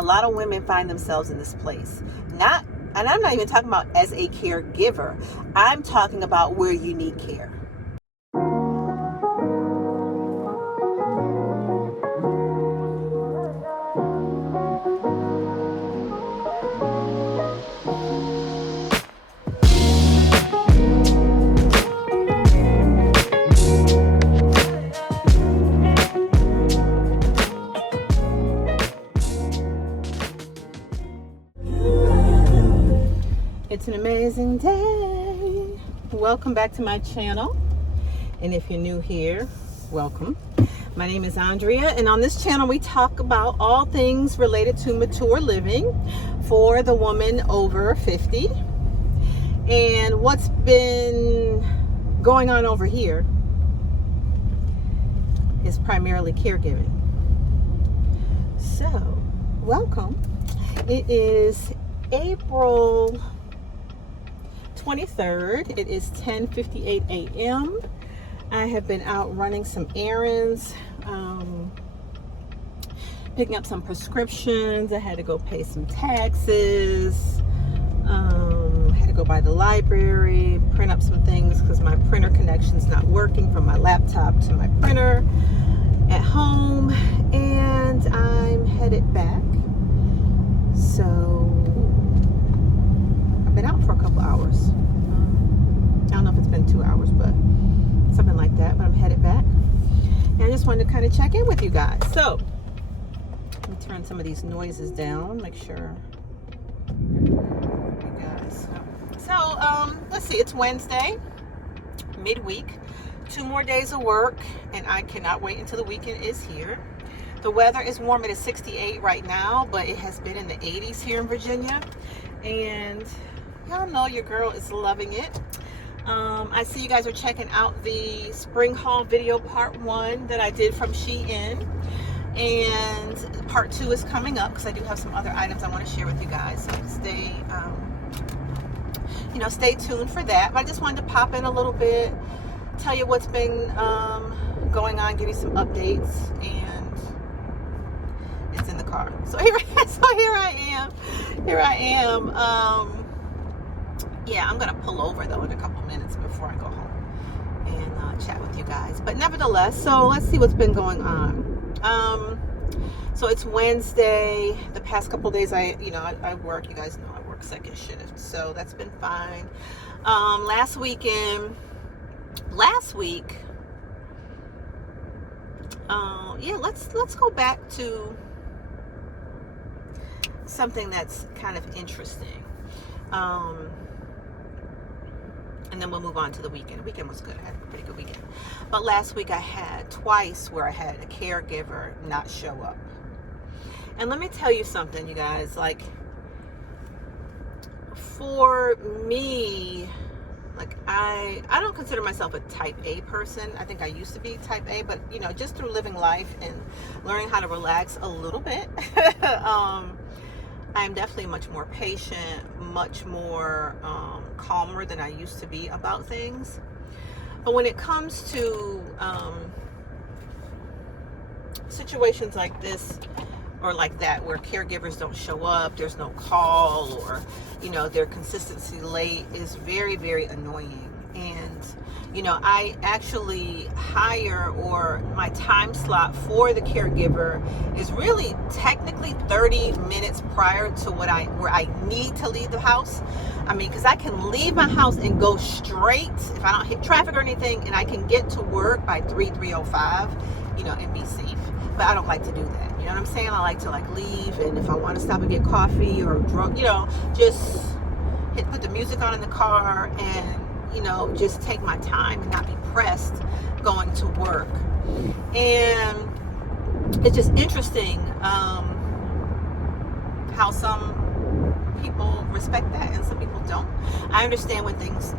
A lot of women find themselves in this place. And I'm not even talking about as a caregiver. I'm talking about where you need care. It's an amazing day. Welcome back to my channel. And if you're new here, welcome. My name is Andrea, and on this channel we talk about all things related to mature living for the woman over 50. And what's been going on over here is primarily caregiving. So, welcome. It is April 23rd. It is 10:58 a.m. I have been out running some errands, picking up some prescriptions. I had to go pay some taxes. Had to go by the library, print up some things because my printer connection's not working from my laptop to my printer at home, and I'm headed back. So I've been out for a couple hours. I don't know if it's been 2 hours, but something like that. But I'm headed back, and I just wanted to kind of check in with you guys. So let me turn some of these noises down, make sure you guys. So let's see. It's Wednesday, midweek. 2 more days of work, and I cannot wait until the weekend is here. The weather is warm. It is 68 right now, but it has been in the 80s here in Virginia, and y'all know your girl is loving it. I see you guys are checking out the spring haul video part 1 that I did from Shein, and part 2 is coming up because I do have some other items I want to share with you guys. So stay tuned for that. But I just wanted to pop in a little bit, tell you what's been going on, give you some updates, and it's in the car. So here I am. Yeah, I'm gonna pull over though in a couple minutes before I go home and chat with you guys. But nevertheless, so let's see what's been going on. So it's Wednesday. The past couple days, I work. You guys know I work second shift, so that's been fine. Last week, let's go back to something that's kind of interesting. And then we'll move on to the weekend. The weekend was good. I had a pretty good weekend. But last week I had twice where I had a caregiver not show up. And let me tell you something, you guys. Like, for me, like I don't consider myself a type A person. I think I used to be type A, but just through living life and learning how to relax a little bit, I'm definitely much more patient, much more calmer than I used to be about things. But when it comes to situations like this or like that, where caregivers don't show up, there's no call, or their consistency late, is very, very annoying. And I actually hire, or my time slot for the caregiver is really technically 30 minutes prior to where I need to leave the house. I mean, because I can leave my house and go straight if I don't hit traffic or anything, and I can get to work by 3:05, and be safe. But I don't like to do that. You know what I'm saying? I like to leave, and if I want to stop and get coffee or drunk, just put the music on in the car and just take my time and not be pressed going to work. And it's just interesting how some people respect that and some people don't. I understand when things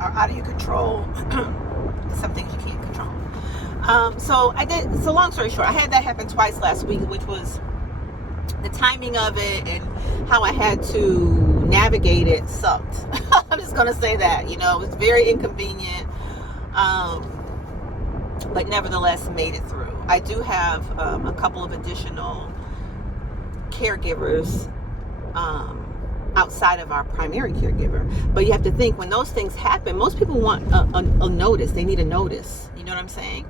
are out of your control. Some things you can't control. So long story short, I had that happen twice last week, which was the timing of it and how I had to navigate it sucked. I'm just gonna say that, it was very inconvenient, but nevertheless made it through. I do have a couple of additional caregivers outside of our primary caregiver. But you have to think, when those things happen, most people want a notice. They need a notice. You know what I'm saying?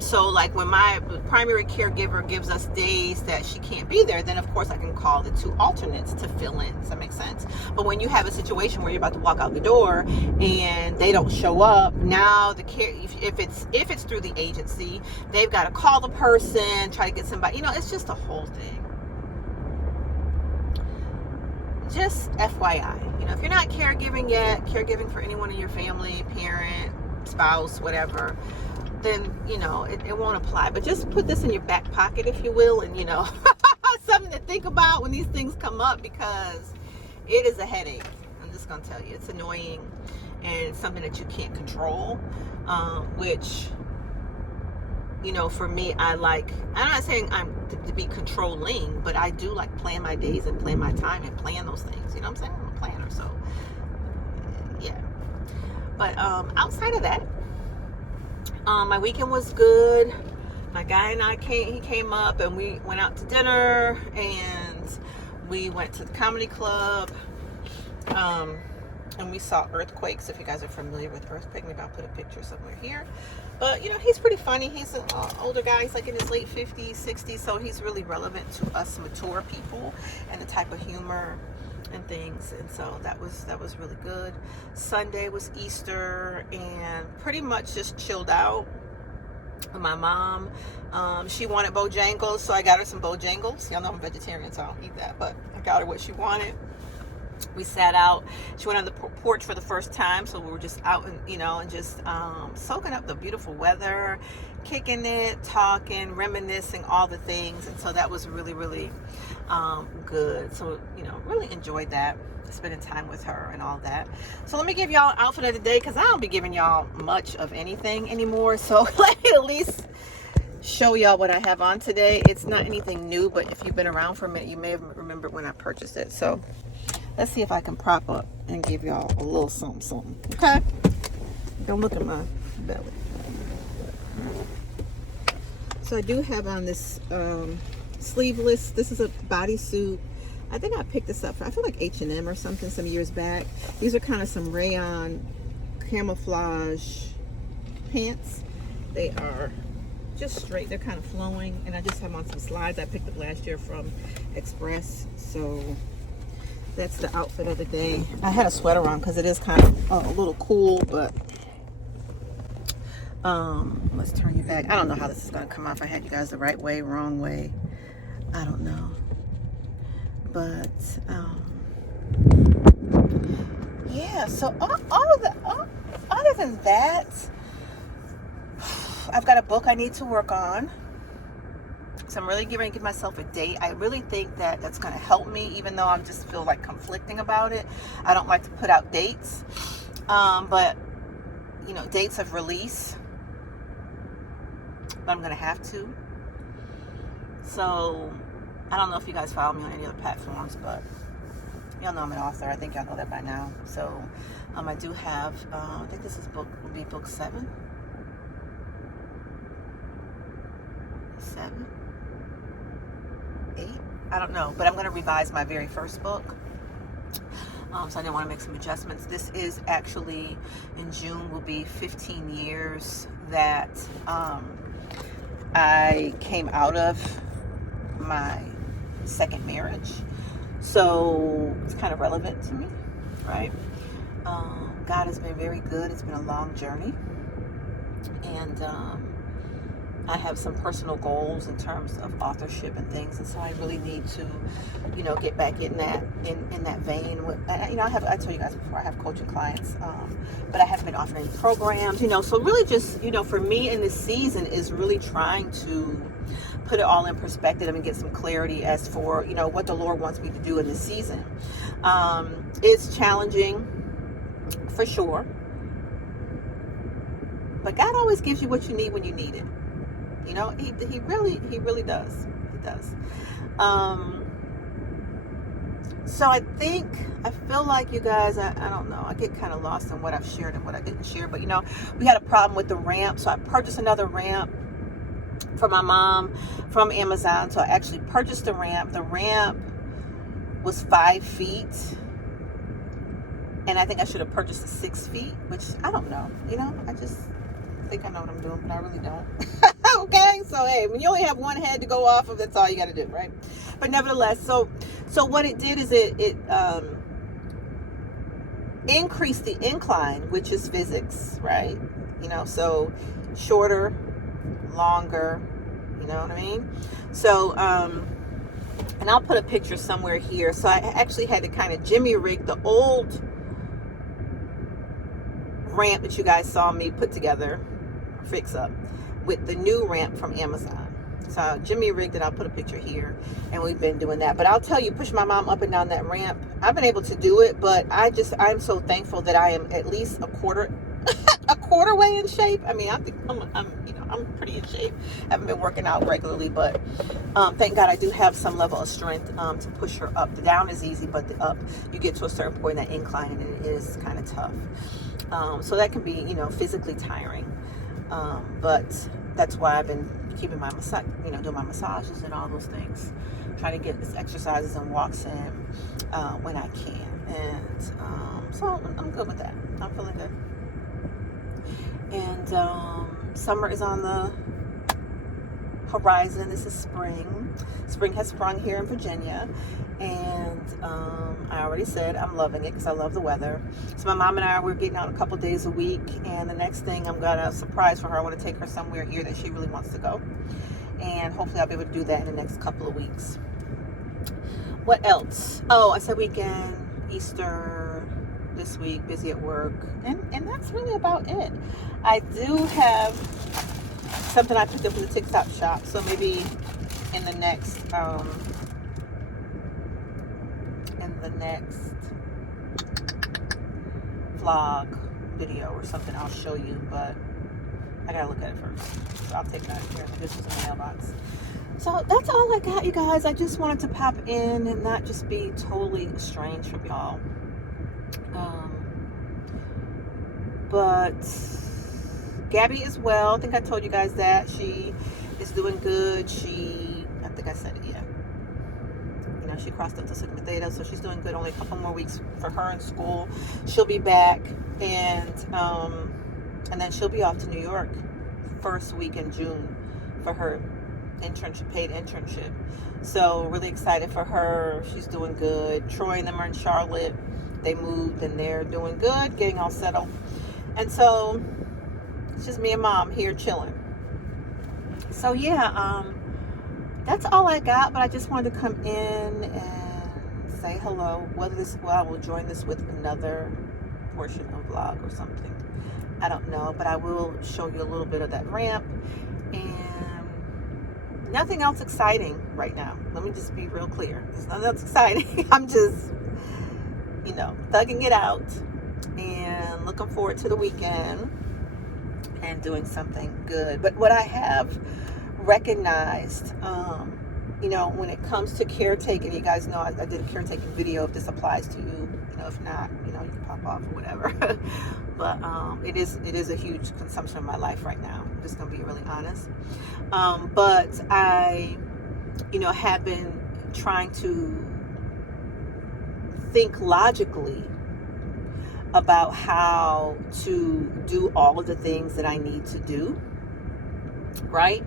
So like when my primary caregiver gives us days that she can't be there, then of course I can call the 2 alternates to fill in. Does that make sense? But when you have a situation where you're about to walk out the door and they don't show up, now the care, if it's through the agency, they've got to call the person, try to get somebody, you know, it's just a whole thing. Just FYI, you know, if you're not caregiving yet, caregiving for anyone in your family, parent, spouse, whatever, then, you know, it won't apply. But just put this in your back pocket, if you will, and, you know, something to think about when these things come up, because it is a headache. I'm just going to tell you, it's annoying, and it's something that you can't control, which, you know, for me, I'm not saying I'm to be controlling, but I do like plan my days and plan my time and plan those things. You know what I'm saying? I'm a planner, so yeah. But outside of that, my weekend was good. My guy and he came up and we went out to dinner, and we went to the comedy club. And we saw Earthquakes. If you guys are familiar with Earthquake, maybe I'll put a picture somewhere here. But, you know, he's pretty funny. He's an older guy. He's like in his late 50s, 60s. So he's really relevant to us mature people and the type of humor and things. And so that was really good. Sunday was Easter, and pretty much just chilled out. My mom, she wanted Bojangles, so I got her some Bojangles. Y'all know I'm vegetarian, so I don't eat that. But I got her what she wanted. We sat out. She went on the porch for the first time, so we were just out and, you know, and just soaking up the beautiful weather, kicking it, talking, reminiscing, all the things. And so that was really, really good. So, you know, really enjoyed that, spending time with her and all that. So let me give y'all an outfit of the day, because I don't be giving y'all much of anything anymore. So let me at least show y'all what I have on today. It's not anything new, but if you've been around for a minute, you may have remembered when I purchased it. So let's see if I can prop up and give y'all a little something. Okay? Don't look at my belly. So I do have on this sleeveless. This is a bodysuit. I think I picked this up for, I feel like H&M or something some years back. These are kind of some rayon camouflage pants. They are just straight. They're kind of flowing. And I just have on some slides I picked up last year from Express. So that's the outfit of the day. I had a sweater on because it is kind of a little cool, but let's turn you back. I don't know how this is going to come off. I had you guys the right way, wrong way. I don't know. But yeah, so other than that, I've got a book I need to work on. So I'm really going to give myself a date. I really think that that's going to help me, even though I just feel like conflicting about it. I don't like to put out dates, but, you know, dates of release. But I'm going to have to. So I don't know if you guys follow me on any other platforms, but y'all know I'm an author. I think y'all know that by now. So I do have, I think this is will be book 7. 7? 8? I don't know, but I'm going to revise my very first book. So I didn't want to make some adjustments. This is actually, in June, will be 15 years that I came out of my second marriage. So it's kind of relevant to me, right? God has been very good. It's been a long journey. And I have some personal goals in terms of authorship and things, and so I really need to, you know, get back in that vein. With, you know, I told you guys before, I have coaching clients, but I haven't been offering any programs, you know. So really, just, you know, for me in this season is really trying to put it all in perspective and get some clarity as for, you know, what the Lord wants me to do in this season. It's challenging, for sure, but God always gives you what you need when you need it. You know, he really does. He does. So I feel like you guys, I don't know, I get kind of lost in what I've shared and what I didn't share. But, you know, we had a problem with the ramp. So I purchased another ramp. for my mom from Amazon. So I actually purchased the ramp. The ramp was 5 feet. And I think I should have purchased the 6 feet, which I don't know. You know, I just think I know what I'm doing, but I really don't. Okay, so hey, when you only have one head to go off of, that's all you got to do, right? But nevertheless, so what it did is it increased the incline, which is physics, right? You know, so shorter, longer, you know what I mean? So, and I'll put a picture somewhere here. So I actually had to kind of jimmy rig the old ramp that you guys saw me put together, fix up, with the new ramp from Amazon. So Jimmy rigged it. I'll put a picture here, and we've been doing that. But I'll tell you, push my mom up and down that ramp, I've been able to do it, but I'm so thankful that I am at least a quarter way in shape. I mean, I think I'm pretty in shape. I haven't been working out regularly, but thank God I do have some level of strength to push her up. The down is easy, but the up, you get to a certain point in that incline, and it is kind of tough. So that can be, you know, physically tiring. But that's why I've been keeping my massage, you know, doing my massages and all those things, trying to get these exercises and walks in when I can. And so I'm good with that. I'm feeling good. And summer is on the horizon. This is spring. Spring has sprung here in Virginia, and I already said I'm loving it because I love the weather. So my mom and I, we're getting out a couple days a week, and the next thing I'm gonna surprise for her, I want to take her somewhere here that she really wants to go, and hopefully I'll be able to do that in the next couple of weeks. What else? Oh, I said weekend, Easter this week, busy at work, and that's really about it. I do have something I picked up in the Tik Tok shop, so maybe in the next vlog video or something I'll show you, but I gotta look at it first. So I'll take that here. This is in the mailbox. So that's all I got, you guys. I just wanted to pop in and not just be totally estranged from y'all. But Gabby is well. I think I told you guys that. She is doing good. I think I said it, yeah. You know, she crossed up to Sigma Theta, so she's doing good. Only a couple more weeks for her in school. She'll be back, and then she'll be off to New York first week in June for her paid internship. So really excited for her. She's doing good. Troy and them are in Charlotte. They moved, and they're doing good, getting all settled. And so it's just me and mom here chilling. So yeah, that's all I got, but I just wanted to come in and say hello. I will join this with another portion of vlog or something. I don't know, but I will show you a little bit of that ramp, and nothing else exciting right now. Let me just be real clear. There's nothing else exciting. I'm just, you know, thugging it out and looking forward to the weekend and doing something good. But what I have recognized, you know, when it comes to caretaking, you guys know I did a caretaking video. If this applies to you, you know, if not, you know, you can pop off or whatever. But it is a huge consumption of my life right now. I'm just gonna be really honest. But I, you know, have been trying to think logically about how to do all of the things that I need to do, right?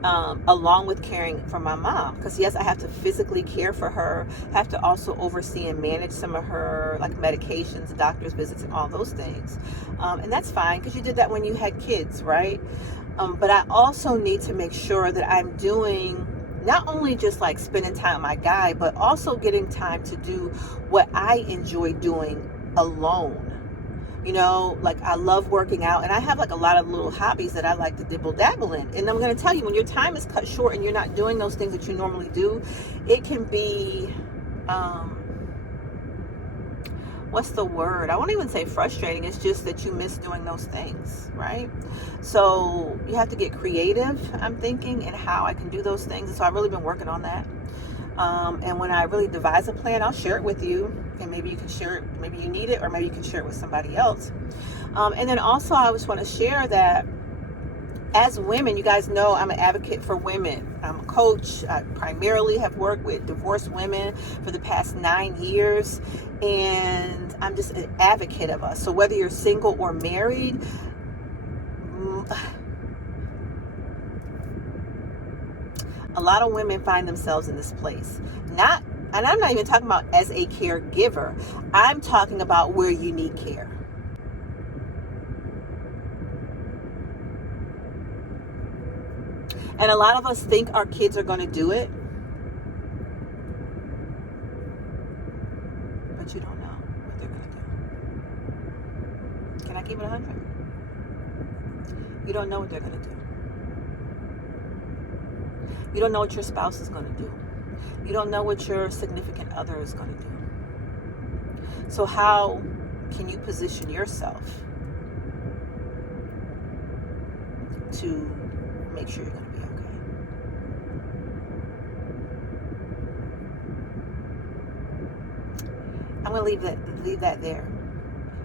Along with caring for my mom, because yes, I have to physically care for her, have to also oversee and manage some of her like medications, doctor's visits, and all those things, and that's fine because you did that when you had kids, right? But I also need to make sure that I'm doing not only just like spending time with my guy, but also getting time to do what I enjoy doing alone. You know, like I love working out, and I have like a lot of little hobbies that I like to dibble dabble in. And I'm going to tell you, when your time is cut short and you're not doing those things that you normally do, it can be, what's the word? I won't even say frustrating. It's just that you miss doing those things, right? So you have to get creative, I'm thinking, in how I can do those things. And so I've really been working on that. And when I really devise a plan, I'll share it with you, and maybe you can share it, maybe you need it, or maybe you can share it with somebody else. And then also I just want to share that as women, you guys know I'm an advocate for women. I'm a coach. I primarily have worked with divorced women for the past 9 years, and I'm just an advocate of us. So whether you're single or married, a lot of women find themselves in this place. And I'm not even talking about as a caregiver. I'm talking about where you need care. And a lot of us think our kids are going to do it, but you don't know what they're going to do. Can I keep it 100? You don't know what they're going to do. You don't know what your spouse is going to do. You don't know what your significant other is going to do. So how can you position yourself to make sure you're going to be okay? I'm going to leave that there,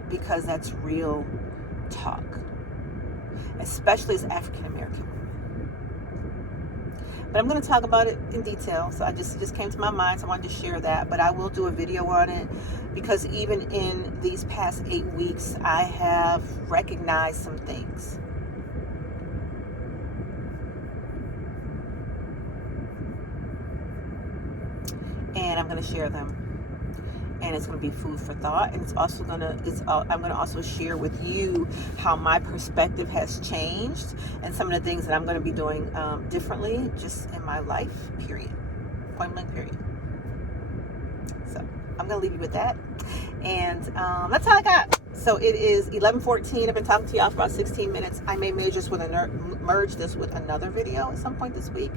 because that's real talk, especially as African American women. But I'm going to talk about it in detail. So it just came to my mind, so I wanted to share that. But I will do a video on it, because even in these past 8 weeks, I have recognized some things. And I'm going to share them. And it's going to be food for thought. And I'm going to also share with you how my perspective has changed, and some of the things that I'm going to be doing differently just in my life, period. Point blank, period. So I'm going to leave you with that. And that's all I got. So it is 11:14. I've been talking to y'all for about 16 minutes. I may merge this with another video at some point this week.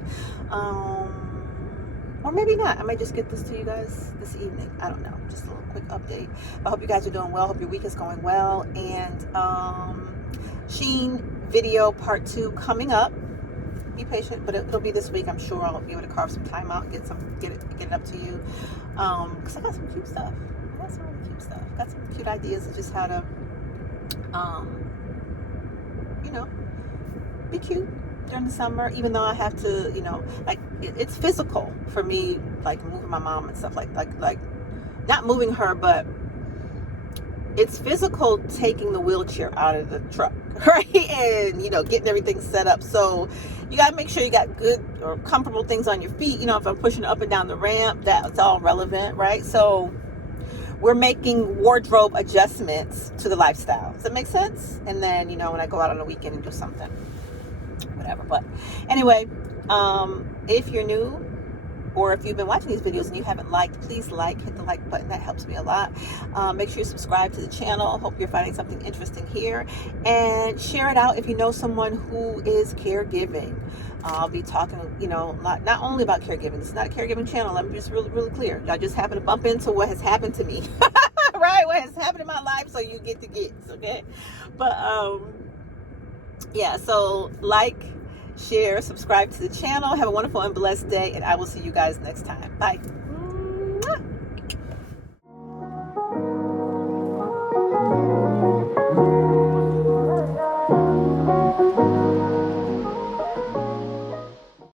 Or maybe not. I might just get this to you guys this evening. I don't know. Just a little quick update. I hope you guys are doing well. Hope your week is going well. And Sheen video part 2 coming up. Be patient, but it'll be this week. I'm sure I'll be able to carve some time out and get it up to you. Because I got some cute stuff. Got some cute ideas of just how to be cute during the summer, even though I have to, like, it's physical for me, like moving my mom and stuff, like not moving her, but it's physical taking the wheelchair out of the truck, right? And, getting everything set up. So you got to make sure you got good or comfortable things on your feet. If I'm pushing up and down the ramp, that's all relevant, right? So we're making wardrobe adjustments to the lifestyle. Does that make sense? And then, when I go out on the weekend and do something, whatever. But anyway, if you're new, or if you've been watching these videos and you haven't liked, please hit the like button. That helps me a lot. Make sure you subscribe to the channel. Hope you're finding something interesting here, and share it out if you know someone who is caregiving. I'll be talking, not only about caregiving. This is not a caregiving channel. Let me be just really, really clear. Y'all just happen to bump into what has happened to me, right? What has happened in my life, so you get the gets, okay? But yeah. So share, subscribe to the channel. Have a wonderful and blessed day, and I will see you guys next time. Bye.